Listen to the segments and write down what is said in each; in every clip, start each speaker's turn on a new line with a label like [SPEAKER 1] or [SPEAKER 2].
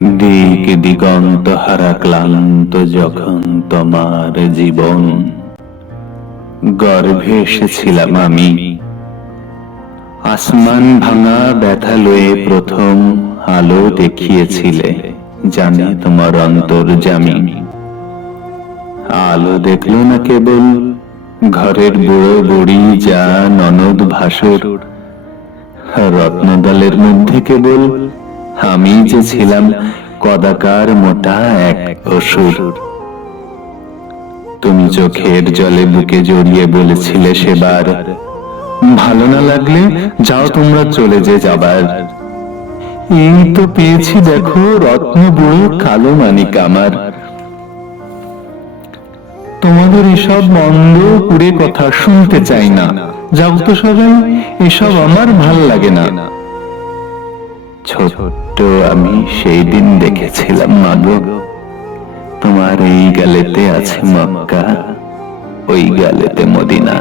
[SPEAKER 1] দিক দিগন্ত হারা ক্লান্ত যখন তোমার জীবন। গর্ভে এসেছিলাম আমি। আসমান ভাঙা ব্যথা লয়ে প্রথম আলো দেখিয়েছিলে, জানে তোমার অন্তর জামি। আলো দেখল না কেবল, ঘরের বুড়ো বুড়ি যা ননদ ভাসুর। রত্নদলের মধ্যে কেবল আমি যে ছিলাম কদাকার মোটা এক অসুর। তুমি চোখের জলে বুকে জড়িয়ে বলেছিলে সেবার। ভালো না লাগলে যাও তোমরা চলে যে যাবার। এই তো পেয়েছি দেখো রত্ন বুড়ো কালো মানিক আমার। তোমাদের এসব মন্দ কুড়ে কথা শুনতে চাই না। যাও তো সবাই, এসব আমার ভালো লাগে না। ছোট্ট আমি সেই দিন দেখেছিলাম মাগো তোমার এই গালেতে আছে মক্কা, ওই গালেতে মদিনা।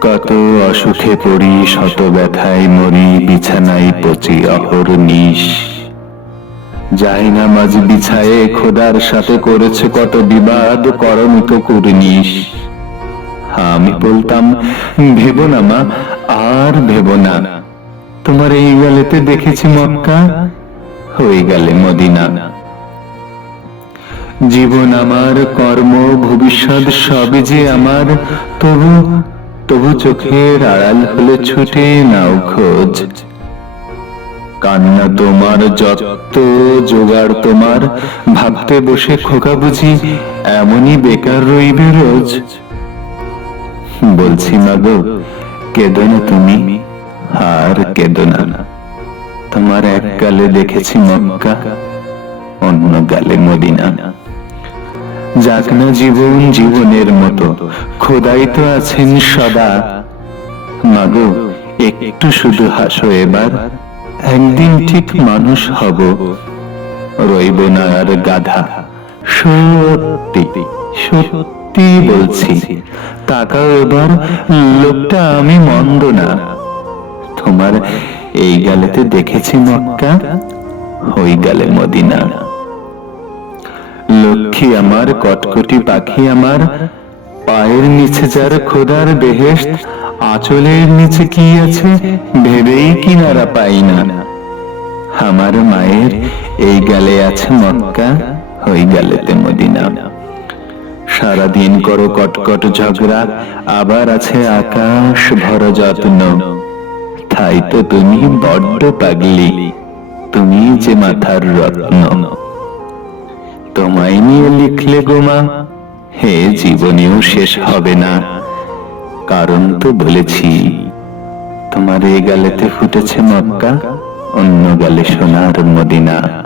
[SPEAKER 1] কত অসুখে পড়ি, শত ব্যথায় মরি, বিছানায় পচি অহর নিশ। যাই না মাঝ বিছায়ে খোদার সাথে করেছে কত বিবাদ করমিক কুর্নিশ। আমি বলতাম, ভেব না মা, আর ভেব না। তোমার এই গালেতে দেখেছি মক্কা? হয়ে গেলে মদিনা। জীবন আমার, কর্ম, ভবিষ্যৎ সবই যে আমার, তবু তবু চোখের আড়াল হলে ছুটে নাও খোঁজ। কান্না তোমার যত জোগাড় তোমার, ভাবতে বসে খোকা বুঝি এমনই বেকার রইবে রোজ। বলছি, মাগো, কেঁদো না তুমি। আর কেঁদো না তোমার এক গালে দেখেছি মক্কা, অন্য গালে মদিনা। যাক না জীবন জীবনের মতো, খোদাই তো আছেন সদা। মাগো, একটু শুধু হাসো এবার, একদিন ঠিক মানুষ হব। রইব না আর গাধা। সত্যি সত্যি বলছি, তাকাও এবার, লোকটা আমি মন্দ না। তোমার এই গালেতে দেখেছি মক্কা? ওই গালে মদিনা। লক্ষ্মী আমার, কটকটি পাখি আমার, পায়ের নিচে যার খোদার বেহেশত আঁচলের নিচে কি আছে ভেবেই কিনারা পাই না। আমার মায়ের, এই গালে আছে মক্কা, ওই গালেতে মদিনা। সারাদিন করো কটকট ঝগড়া, আবার আছে আকাশ ভর যত্ন তাই তো তুমি বড্ড পাগলি। তুমি যে মাথার রত্ন। তোমায় নিয়ে লিখলে গোমা হে জীবনেও শেষ হবে না। কারণ তো বলেছি, তোমার এই গালেতে ফুটেছে মক্কা, অন্য গালে সোনার মদিনা।